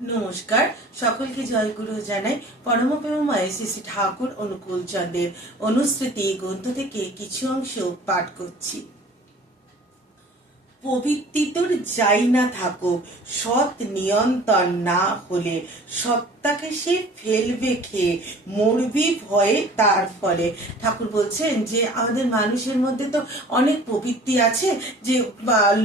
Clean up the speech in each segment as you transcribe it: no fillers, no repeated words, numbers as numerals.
নমস্কার, সকলকে জয়গুরু জানাই। পরম প্রেমময় শ্রী শ্রী ঠাকুর অনুকূল চন্দ্রের অনুস্মৃতি গ্রন্থ থেকে কিছু অংশ পাঠ করছি। পবিত্রিতর যাই না থাকুক, সৎ নিয়ন্ত্রণ না হলে সত্তাকে সে ফেলবে খেয়ে, মরবি ভয়ে তার ফলে। ঠাকুর বলছেন যে আমাদের মানুষের মধ্যে তো অনেক প্রবৃত্তি আছে, যে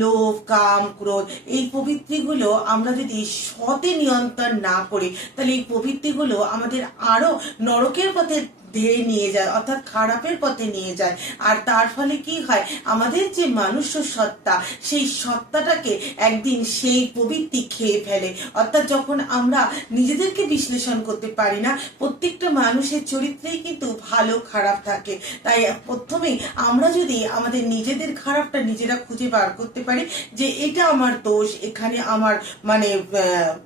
লোভ, কাম, ক্রোধ, এই প্রবৃত্তিগুলো আমরা যদি সতে নিয়ন্ত্রণ না করি, তাহলে এই প্রবৃত্তিগুলো আমাদের আরো নরকের পথে ধেয়ে নিয়ে যায়, অর্থাৎ খারাপের পথে নিয়ে যায়। আর তার ফলে কি হয়, আমাদের যে মানুষ সত্তা, সেই সত্তাটাকে একদিন সেই প্রবৃত্তি খেয়ে ফেলে। অর্থাৎ যখন আমরা নিজেদেরকে বিশ্লেষণ করতে পারি না, প্রত্যেকটা মানুষের চরিত্রেই কিন্তু ভালো খারাপ থাকে। তাই প্রথমেই আমরা যদি আমাদের নিজেদের খারাপটা নিজেরা খুঁজে বার করতে পারি, যে এটা আমার দোষ, এখানে আমার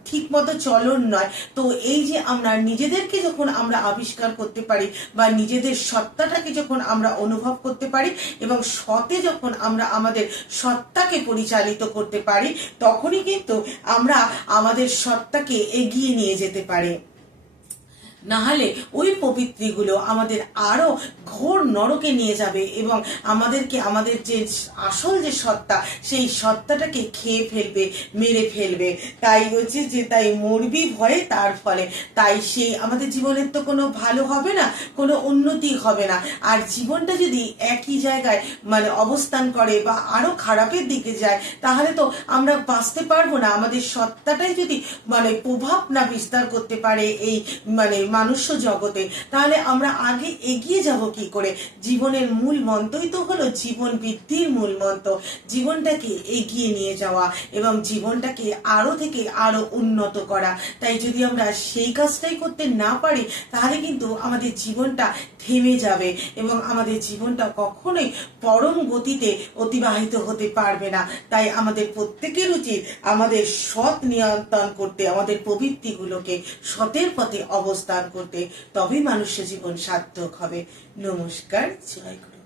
ঠিক মতো চলন নয়, তো এই যে আমরা নিজেদেরকে যখন আমরা আবিষ্কার করতে পারি বা নিজেদের সত্তাটাকে যখন আমরা অনুভব করতে পারি এবং সতে যখন আমরা আমাদের সত্তাকে পরিচালিত করতে পারি, তখনই কিন্তু আমরা আমাদের সত্তাকে এগিয়ে নিয়ে যেতে পারি। নাহলে ওই প্রবৃত্তিগুলো আমাদের আরো ঘোর নরকে নিয়ে যাবে এবং আমাদেরকে আমাদের যে আসল যে সত্তা, সেই সত্তাটাকে খেয়ে ফেলবে, মেরে ফেলবে। তাই হচ্ছে যে তাই মরবি ভয়ে তার ফলে। তাই সেই আমাদের জীবনের তো কোনো ভালো হবে না, কোনো উন্নতি হবে না। আর জীবনটা যদি একই জায়গায় অবস্থান করে বা আরো খারাপের দিকে যায়, তাহলে তো আমরা বাঁচতে পারবো না। আমাদের সত্তাটাই যদি প্রভাব না বিস্তার করতে পারে এই মানুষ্য জগতে, তাহলে আমরা আগে এগিয়ে যাব কি করে? জীবনের মূল মন্ত্রই তো হলো জীবন বৃদ্ধির মূল মন্ত্র, জীবনটাকে এগিয়ে নিয়ে যাওয়া এবং জীবনটাকে আরো থেকে আরো উন্নত করা। তাই যদি আমরা সেই কাজটাই করতে না পারি, তাহলে কিন্তু আমাদের জীবনটা থেমে যাবে এবং আমাদের জীবনটা কখনোই পরম গতিতে অতিবাহিত হতে পারবে না। তাই আমাদের প্রত্যেকের উচিত আমাদের সৎ নিয়ন্ত্রণ করতে, আমাদের প্রবৃত্তিগুলোকে সতের পথে অবস্থান করতে, তবেই মানুষ্য জীবন সার্থক হবে। নমস্কার, জয় গুরু।